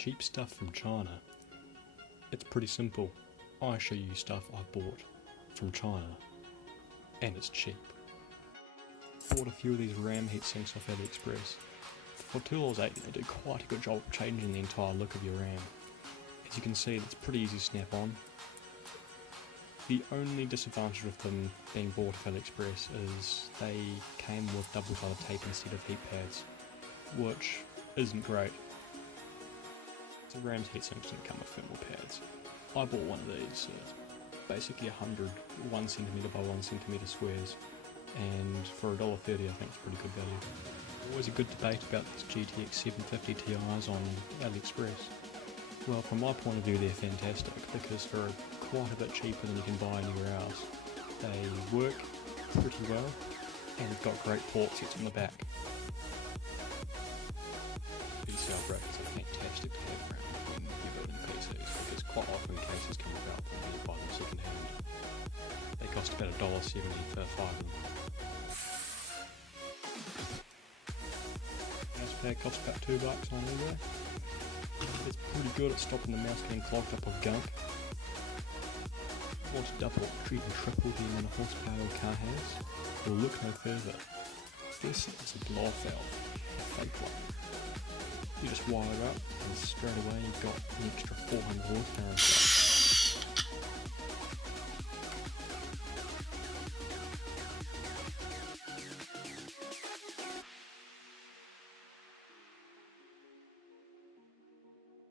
cheap stuff from China. It's pretty simple. I show you stuff I bought from China, and it's cheap. Bought a few of these RAM heatsinks off AliExpress. For $2.80 they do quite a good job of changing the entire look of your RAM. As you can see, it's pretty easy to snap on. The only disadvantage of them being bought off AliExpress is they came with double-sided tape instead of heat pads, which isn't great. The RAM's heatsinks don't come with thermal pads. I bought one of these, basically 100 1cm by 1cm squares, and for $1.30 I think it's pretty good value. Always a good debate about these GTX 750 Ti's on AliExpress. Well, from my point of view they're fantastic because they're quite a bit cheaper than you can buy anywhere else. They work pretty well and they've got great port sets on the back. PCI Brackets are fantastic to have around when you're building PCs because quite often cases come about when you buy them second hand. They cost about $1.70 for 5 of them. Mouse pad costs about $2 on eBay. It's pretty good at stopping the mouse getting clogged up with gunk. Want to double, even triple the amount of horsepower your car has? Well, look no further. This is a blow-off valve, a fake one. You just wire it up and straight away you've got an extra 400 horsepower.